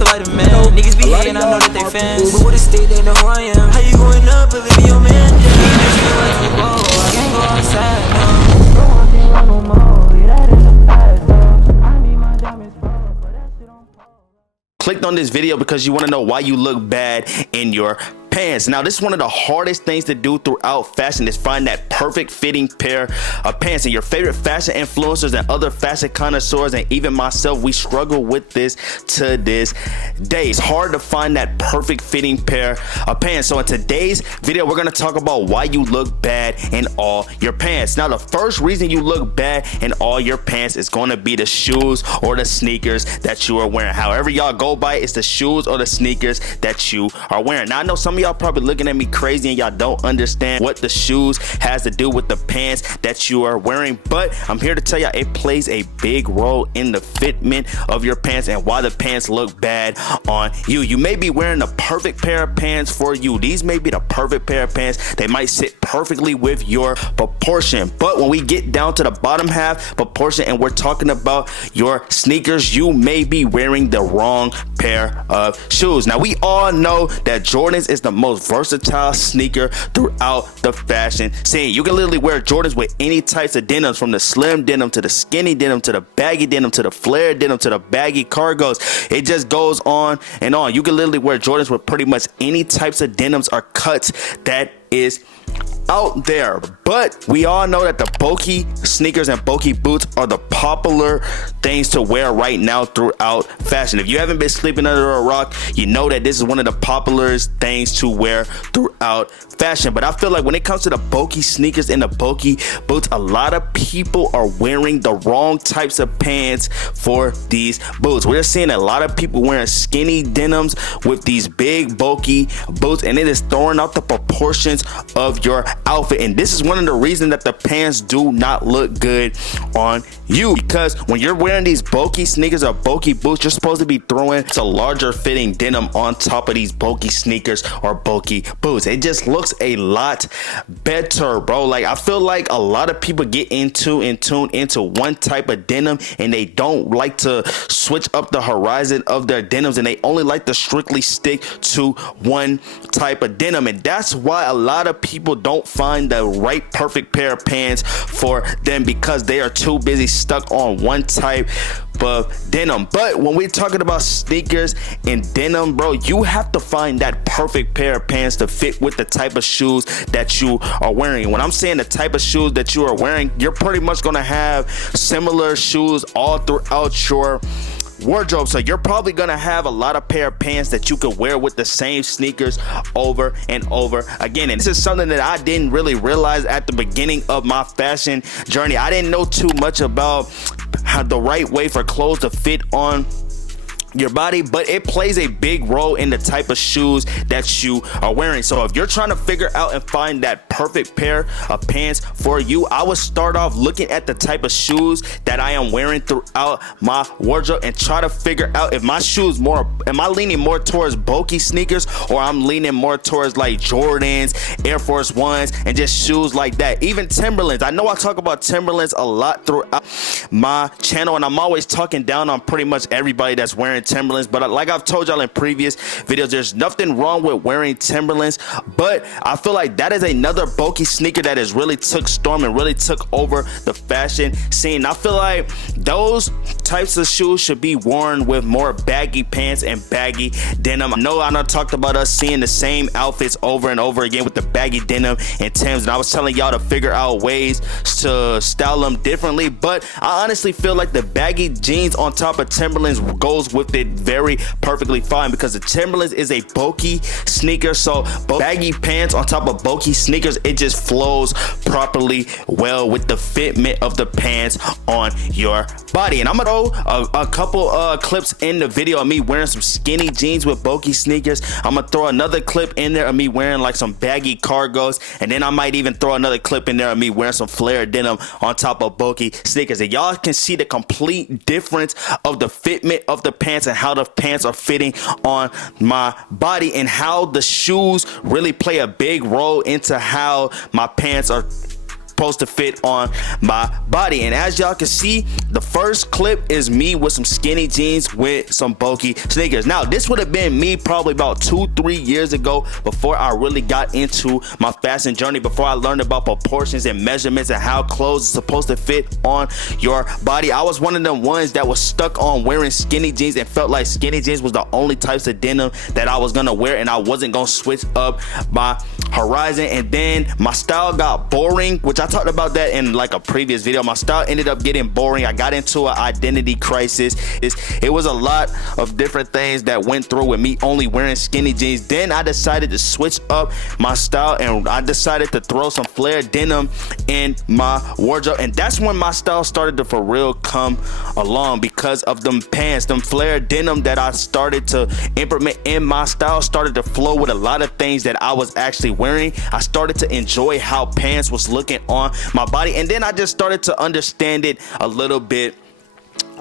feel like the man. Niggas be hating, I know that they fans. But with the state, they know who I am. How you going up if it be your man? He makes me like a ball. I can't go outside, no. Bro, I can't run no more. Yeah, that is the past, though. I need my diamonds fall, but that shit on pause. Clicked on this video because you want to know why you look bad in your pants. Now, this is one of the hardest things to do throughout fashion, is find that perfect fitting pair of pants. And your favorite fashion influencers and other fashion connoisseurs and even myself, we struggle with this to this day. It's hard to find that perfect fitting pair of pants. So in today's video, we're going to talk about why you look bad in all your pants. Now, the first reason you look bad in all your pants is going to be the shoes or the sneakers that you are wearing. However y'all go by, it's the shoes or the sneakers that you are wearing. Now, I know some of y'all probably looking at me crazy and y'all don't understand what the shoes has to do with the pants that you are wearing, but I'm here to tell y'all it plays a big role in the fitment of your pants and why the pants look bad on you. You may be wearing the perfect pair of pants for you. These may be the perfect pair of pants. They might sit perfectly with your proportion, but when we get down to the bottom half proportion and we're talking about your sneakers, you may be wearing the wrong pair of shoes. Now, we all know that Jordans is the most versatile sneaker throughout the fashion scene. You can literally wear Jordans with any types of denims, from the slim denim to the skinny denim to the baggy denim to the flare denim to the baggy cargos. It just goes on and on. You can literally wear Jordans with pretty much any types of denims or cuts that is out there. But we all know that the bulky sneakers and bulky boots are the popular things to wear right now throughout fashion. If you haven't been sleeping under a rock, you know that this is one of the popular things to wear throughout fashion. But I feel like when it comes to the bulky sneakers and the bulky boots, a lot of people are wearing the wrong types of pants for these boots. We're seeing a lot of people wearing skinny denims with these big bulky boots, and it is throwing out the proportions of your outfit. And this is one of the reasons that the pants do not look good on you, because when you're wearing these bulky sneakers or bulky boots, you're supposed to be throwing a larger fitting denim on top of these bulky sneakers or bulky boots. It just looks a lot better, bro. Like, I feel like a lot of people get into and tune into one type of denim and they don't like to switch up the horizon of their denims, and they only like to strictly stick to one type of denim. And that's why a lot of people don't find the right perfect pair of pants for them, because they are too busy stuck on one type of denim. But when we're talking about sneakers and denim, bro, you have to find that perfect pair of pants to fit with the type of shoes that you are wearing. When I'm saying the type of shoes that you are wearing, you're pretty much going to have similar shoes all throughout your wardrobe. So you're probably gonna have a lot of pair of pants that you could wear with the same sneakers over and over again. And this is something that I didn't really realize at the beginning of my fashion journey. I didn't know too much about how the right way for clothes to fit on your body, but it plays a big role in the type of shoes that you are wearing. So if you're trying to figure out and find that perfect pair of pants for you, I would start off looking at the type of shoes that I am wearing throughout my wardrobe and try to figure out if my shoes am I leaning more towards bulky sneakers, or I'm leaning more towards like Jordans, Air Force Ones, and just shoes like that. Even Timberlands. I know I talk about Timberlands a lot throughout my channel, and I'm always talking down on pretty much everybody that's wearing Timberlands, but like I've told y'all in previous videos, there's nothing wrong with wearing Timberlands, but I feel like that is another bulky sneaker that has really took storm and really took over the fashion scene. I feel like those types of shoes should be worn with more baggy pants and baggy denim. I know talked about us seeing the same outfits over and over again with the baggy denim and Tims, and I was telling y'all to figure out ways to style them differently, but I honestly feel like the baggy jeans on top of Timberlands goes with it very perfectly fine, because the Timberlands is a bulky sneaker, so baggy pants on top of bulky sneakers, it just flows properly well with the fitment of the pants on your body. And I'm gonna throw a couple clips in the video of me wearing some skinny jeans with bulky sneakers. I'm gonna throw another clip in there of me wearing like some baggy cargos, and then I might even throw another clip in there of me wearing some flare denim on top of bulky sneakers, and y'all can see the complete difference of the fitment of the pants and how the pants are fitting on my body, and how the shoes really play a big role into how my pants are supposed to fit on my body. And as y'all can see, the first clip is me with some skinny jeans with some bulky sneakers. Now this would have been me probably about 2-3 years ago, before I really got into my fashion journey, before I learned about proportions and measurements and how clothes are supposed to fit on your body. I was one of them ones that was stuck on wearing skinny jeans and felt like skinny jeans was the only types of denim that I was gonna wear, and I wasn't gonna switch up my horizon. And then my style got boring, which I talked about that in like a previous video. My style ended up getting boring. I got into an identity crisis. It was a lot of different things that went through with me only wearing skinny jeans. Then I decided to switch up my style, and I decided to throw some flared denim in my wardrobe, and that's when my style started to for real come along, because of them pants, them flared denim that I started to implement in my style started to flow with a lot of things that I was actually wearing. I started to enjoy how pants was looking on my body, and then I just started to understand it a little bit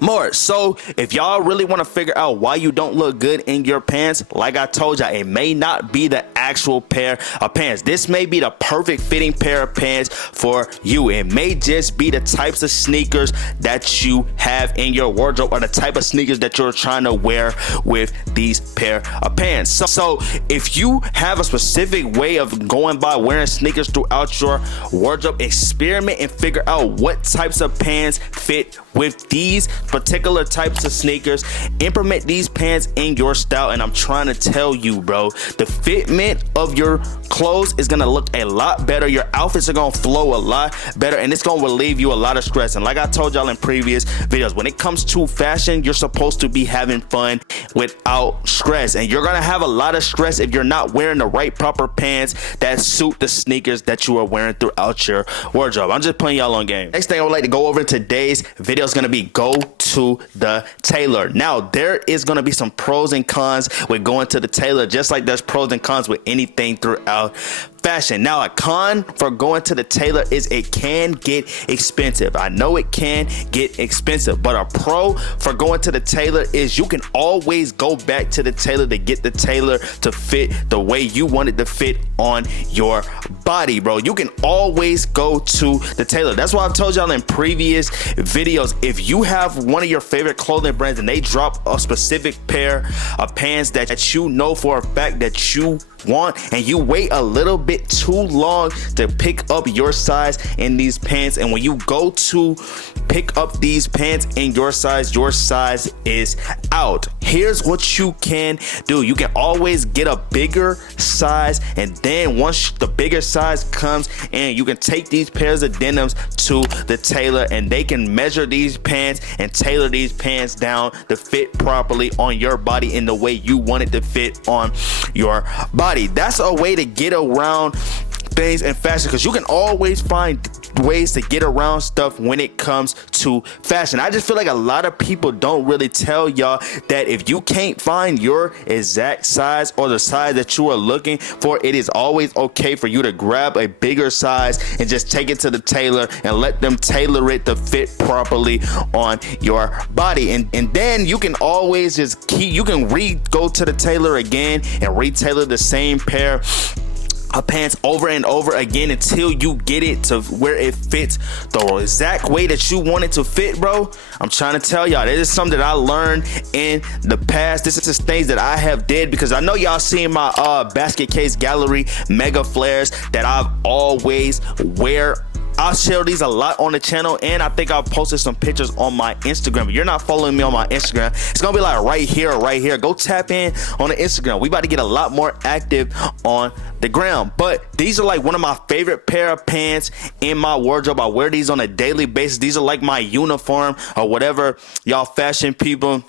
more. So if y'all really want to figure out why you don't look good in your pants, like I told y'all, it may not be the actual pair of pants. This may be the perfect fitting pair of pants for you. It may just be the types of sneakers that you have in your wardrobe, or the type of sneakers that you're trying to wear with these pair of pants. So if you have a specific way of going by wearing sneakers throughout your wardrobe, experiment and figure out what types of pants fit with these particular types of sneakers. Implement these pants in your style, and I'm trying to tell you, bro, the fitment of your clothes is gonna look a lot better. Your outfits are gonna flow a lot better, and it's gonna relieve you a lot of stress. And like I told y'all in previous videos, when it comes to fashion, you're supposed to be having fun without stress, and you're gonna have a lot of stress if you're not wearing the right proper pants that suit the sneakers that you are wearing throughout your wardrobe. I'm just playing y'all on game. Next thing I would like to go over in today's video is gonna be go to the tailor. Now there is going to be some pros and cons with going to the tailor, just like there's pros and cons with anything throughout fashion. Now a con for going to the tailor is it can get expensive. I know it can get expensive, but a pro for going to the tailor is you can always go back to the tailor to get the tailor to fit the way you want it to fit on your body, bro. You can always go to the tailor. That's why I've told y'all in previous videos, if you have one of your favorite clothing brands and they drop a specific pair of pants that you know for a fact that you want, and you wait a little bit too long to pick up your size in these pants, and when you go to pick up these pants in your size is out. Here's what you can do. You can always get a bigger size, and then once the bigger size comes in, you can take these pairs of denims to the tailor, and they can measure these pants and tailor these pants down to fit properly on your body in the way you want it to fit on your body. That's a way to get around things in fashion, because you can always find ways to get around stuff when it comes to fashion. I just feel like a lot of people don't really tell y'all that if you can't find your exact size or the size that you are looking for, it is always okay for you to grab a bigger size and just take it to the tailor and let them tailor it to fit properly on your body. And then you can always just you can go to the tailor again and retailor the same pair of pants over and over again until you get it to where it fits the exact way that you want it to fit, bro. I'm trying to tell y'all, this is something that I learned in the past. This is just things that I have did, because I know y'all seen my basket case gallery mega flares that I've always wear. I'll share these a lot on the channel, and I think I've posted some pictures on my Instagram. If you're not following me on my Instagram, it's gonna be like right here. Go tap in on the Instagram. We about to get a lot more active on the ground. But these are like one of my favorite pair of pants in my wardrobe. I wear these on a daily basis. These are like my uniform, or whatever y'all fashion people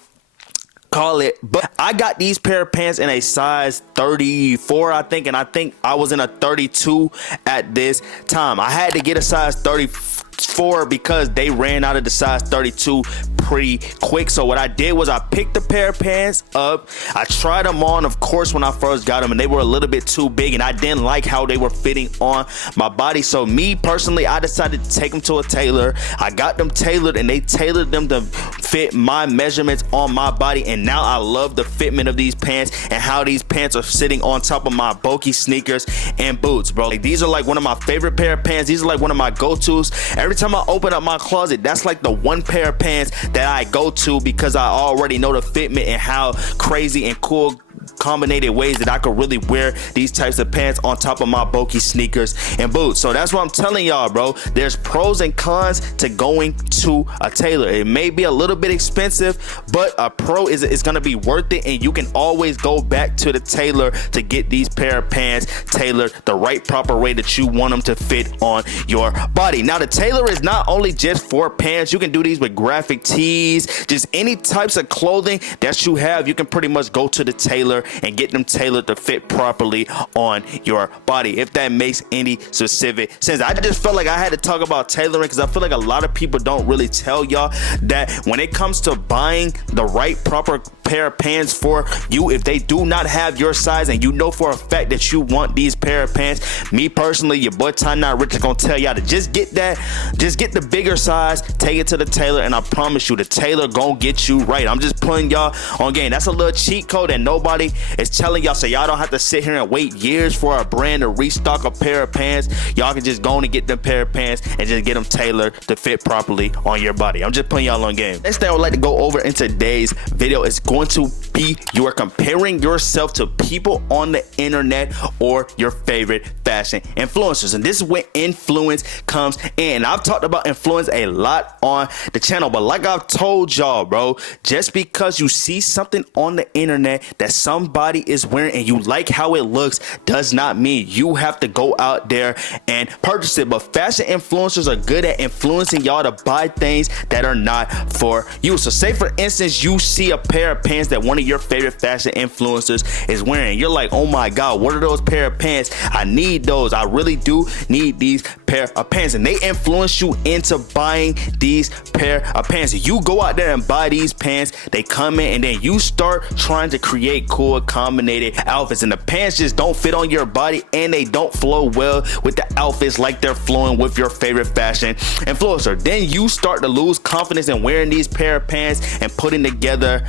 call it. But I got these pair of pants in a size 34, I think, and I think I was in a 32 at this time. I had to get a size 34 because they ran out of the size 32 pretty quick. So what I did was I picked a pair of pants up, I tried them on, of course, when I first got them, and they were a little bit too big, and I didn't like how they were fitting on my body. So me personally, I decided to take them to a tailor. I got them tailored, and they tailored them to fit my measurements on my body, and now I love the fitment of these pants and how these pants are sitting on top of my bulky sneakers and boots, bro. Like, these are like one of my favorite pair of pants. These are like one of my go-tos. Every time I open up my closet, that's like the one pair of pants that I go to, because I already know the fitment and how crazy and cool combinated ways that I could really wear these types of pants on top of my bulky sneakers and boots. So that's what I'm telling y'all, bro. There's pros and cons to going to a tailor. It may be a little bit expensive, but a pro is gonna be worth it, and you can always go back to the tailor to get these pair of pants tailored the right proper way that you want them to fit on your body. Now, the tailor is not only just for pants. You can do these with graphic tees, just any types of clothing that you have. You can pretty much go to the tailor and get them tailored to fit properly on your body, if that makes any specific sense. I just felt like I had to talk about tailoring, because I feel like a lot of people don't really tell y'all that when it comes to buying the right proper pair of pants for you, if they do not have your size and you know for a fact that you want these pair of pants, me personally, your boy tynotrixhh is gonna tell y'all to just get the bigger size, take it to the tailor, and I promise you the tailor gonna get you right. I'm just putting y'all on game. That's a little cheat code that nobody is telling y'all, so y'all don't have to sit here and wait years for a brand to restock a pair of pants. Y'all can just go and get them pair of pants and just get them tailored to fit properly on your body. I'm just putting y'all on game. Next thing I would like to go over in today's video is going to be you are comparing yourself to people on the internet or your favorite fashion influencers. And this is where influence comes in. I've talked about influence a lot on the channel, but like I've told y'all, bro, just because you see something on the internet that somebody is wearing and you like how it looks does not mean you have to go out there and purchase it. But fashion influencers are good at influencing y'all to buy things that are not for you. So say for instance, you see a pair of pants that one of your favorite fashion influencers is wearing. You're like, oh my God, what are those pair of pants? I need those. I really do need these pair of pants. And they influence you into buying these pair of pants. You go out there and buy these pants, they come in, and then you start trying to create cool combinated outfits, and the pants just don't fit on your body and they don't flow well with the outfits like they're flowing with your favorite fashion influencer. Then you start to lose confidence in wearing these pair of pants and putting together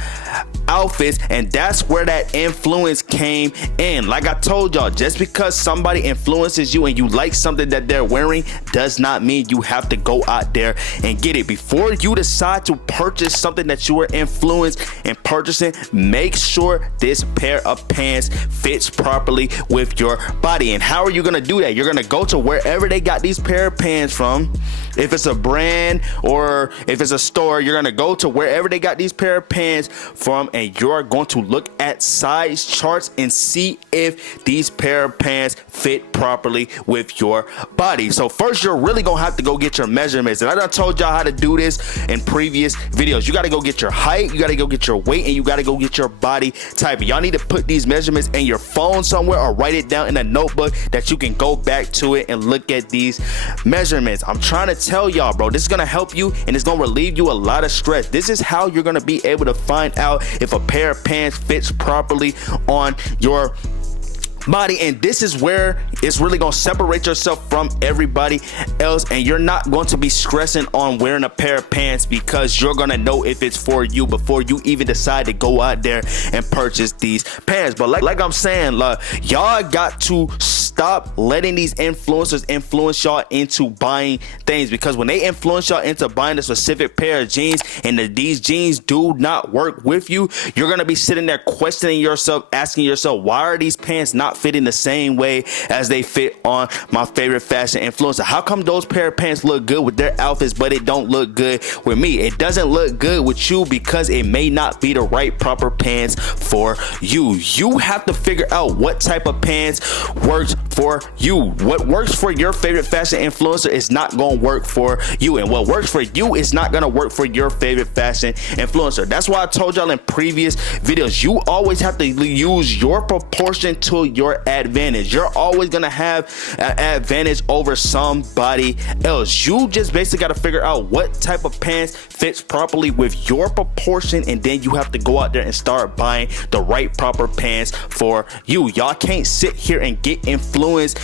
outfits, and that's where that influence came in. Like I told y'all, just because somebody influences you and you like something that they're wearing does not mean you have to go out there and get it. Before you decide to purchase something that you are influenced in purchasing, make sure this pair of pants fits properly with your body. And how are you gonna do that? You're gonna go to wherever they got these pair of pants from. If it's a brand or if it's a store, you're gonna go to wherever they got these pair of pants from, and you're going to look at size charts and see if these pair of pants fit properly with your body. So first, you're really gonna have to go get your measurements, and I done told y'all how to do this in previous videos. You gotta go get your height, you gotta go get your weight, and you gotta go get your body type. Y'all need to put these measurements in your phone somewhere or write it down in a notebook that you can go back to it and look at these measurements. I'm trying to tell y'all, bro, this is gonna help you and it's gonna relieve you a lot of stress. This is how you're gonna be able to find out if a pair of pants fits properly on your body, and this is where it's really gonna separate yourself from everybody else, and you're not going to be stressing on wearing a pair of pants because you're gonna know if it's for you before you even decide to go out there and purchase these pants. But like I'm saying, y'all got to stop letting these influencers influence y'all into buying things, because when they influence y'all into buying a specific pair of jeans and these jeans do not work with you, you're gonna be sitting there questioning yourself, asking yourself, why are these pants not fitting the same way as they fit on my favorite fashion influencer? How come those pair of pants look good with their outfits but it don't look good with me? It doesn't look good with you because it may not be the right proper pants for you. You have to figure out what type of pants works for you. What works for your favorite fashion influencer is not gonna work for you, and what works for you is not gonna work for your favorite fashion influencer. That's why I told y'all in previous videos, you always have to use your proportion to your advantage. You're always gonna have an advantage over somebody else. You just basically got to figure out what type of pants fits properly with your proportion, and then you have to go out there and start buying the right proper pants for you. Y'all can't sit here and get influence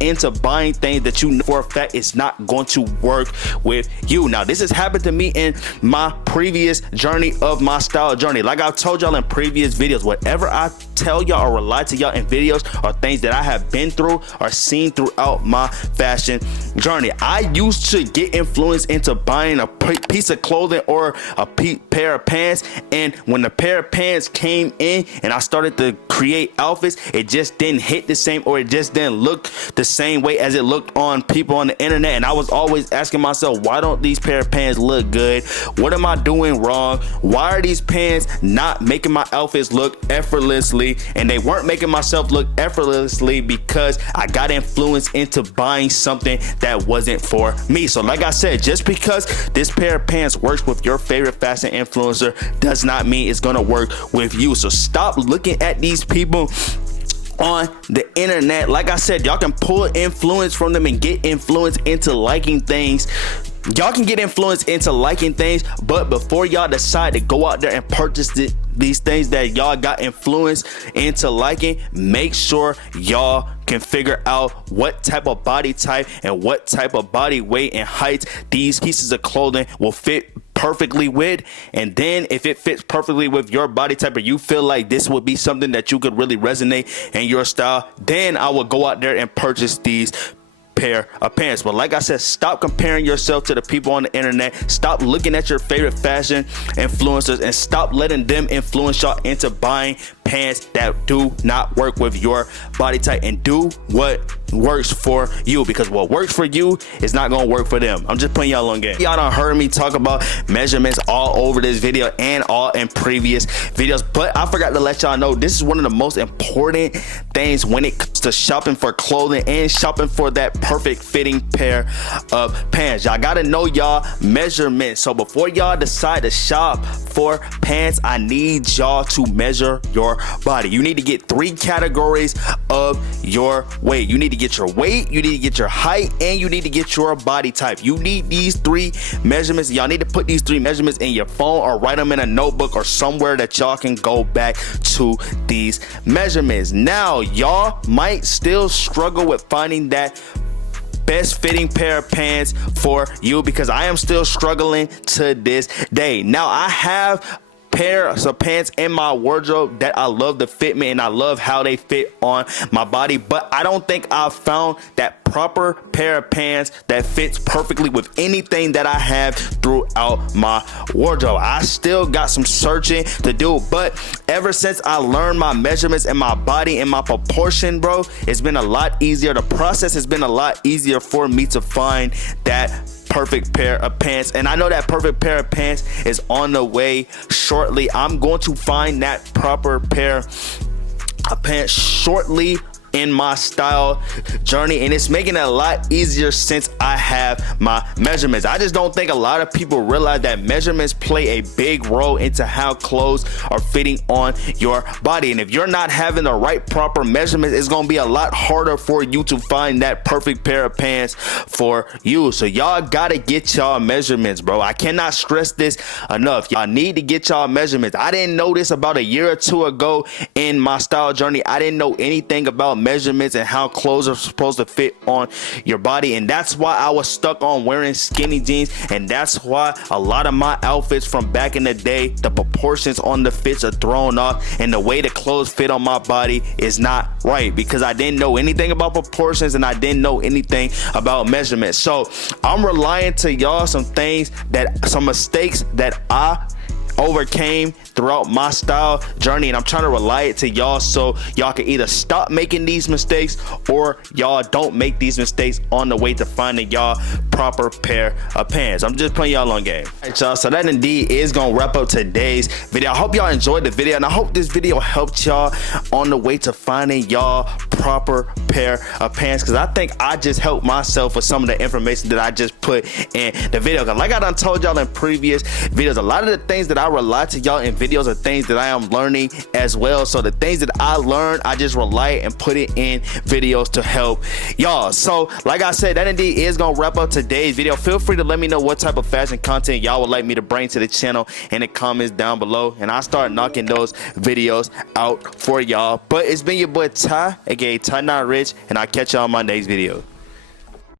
into buying things that you know for a fact it's not going to work with you. Now, this has happened to me in my previous journey of my style journey. Like I told y'all in previous videos, whatever I tell y'all or rely to y'all in videos are things that I have been through or seen throughout my fashion journey. I used to get influenced into buying a piece of clothing or a pair of pants, and when the pair of pants came in and I started to create outfits, it just didn't hit the same, or it just didn't look the same way as it looked on people on the internet. And I was always asking myself, why don't these pair of pants look good? What am I doing wrong? Why are these pants not making my outfits look effortlessly? And they weren't making myself look effortlessly because I got influenced into buying something that wasn't for me. So like I said, just because this pair of pants works with your favorite fashion influencer does not mean it's gonna work with you. So stop looking at these people on the internet. Like I said, y'all can pull influence from them and get influence into liking things. Y'all can get influenced into liking things, but before y'all decide to go out there and purchase these things that y'all got influenced into liking, make sure y'all can figure out what type of body type and what type of body weight and height these pieces of clothing will fit perfectly with. And then if it fits perfectly with your body type, or you feel like this would be something that you could really resonate in your style, then I would go out there and purchase these pair of pants. But like I said, stop comparing yourself to the people on the internet. Stop looking at your favorite fashion influencers and stop letting them influence y'all into buying pants that do not work with your body type, and do what works for you, because what works for you is not gonna work for them. I'm just putting y'all on game. Y'all done heard me talk about measurements all over this video and all in previous videos, but I forgot to let y'all know this is one of the most important things when it comes to shopping for clothing and shopping for that perfect fitting pair of pants. Y'all gotta know y'all measurements. So before y'all decide to shop for pants, I need y'all to measure your body. You need to get 3 categories of your weight. You need to get your weight, you need to get your height, and you need to get your body type. You need these 3 measurements. Y'all need to put these 3 measurements in your phone or write them in a notebook or somewhere that y'all can go back to these measurements. Now, y'all might still struggle with finding that best fitting pair of pants for you, because I am still struggling to this day. Now, I have pairs of pants in my wardrobe that I love the fitment and I love how they fit on my body, but I don't think I've found that proper pair of pants that fits perfectly with anything that I have throughout my wardrobe. I still got some searching to do, but ever since I learned my measurements and my body and my proportion, bro, it's been a lot easier. The process has been a lot easier for me to find that perfect pair of pants, and I know that perfect pair of pants is on the way shortly. I'm going to find that proper pair of pants shortly in my style journey, and it's making it a lot easier since I have my measurements. I just don't think a lot of people realize that measurements play a big role into how clothes are fitting on your body, and if you're not having the right proper measurements, it's gonna be a lot harder for you to find that perfect pair of pants for you. So y'all gotta get y'all measurements, bro. I cannot stress this enough. Y'all need to get y'all measurements. I didn't know this about a year or 2 ago in my style journey. I didn't know anything about measurements and how clothes are supposed to fit on your body, and that's why I was stuck on wearing skinny jeans, and that's why a lot of my outfits from back in the day, the proportions on the fits are thrown off, and the way the clothes fit on my body is not right, because I didn't know anything about proportions and I didn't know anything about measurements. So I'm relying to y'all some mistakes that I overcame throughout my style journey, and I'm trying to relay it to y'all so y'all can either stop making these mistakes or y'all don't make these mistakes on the way to finding y'all proper pair of pants. I'm just playing y'all on game. Alright, y'all, so that indeed is gonna wrap up today's video. I hope y'all enjoyed the video, and I hope this video helped y'all on the way to finding y'all proper pair of pants, because I think I just helped myself with some of the information that I just put in the video. Cause like I done told y'all in previous videos, a lot of the things that I rely to y'all in videos are things that I am learning as well. So the things that I learned, I just rely and put it in videos to help y'all. So like I said, that indeed is gonna wrap up today's video. Feel free to let me know what type of fashion content y'all would like me to bring to the channel in the comments down below, and I'll start knocking those videos out for y'all. But it's been your boy Ty, aka tynotrixhh, and I'll catch y'all on my next video.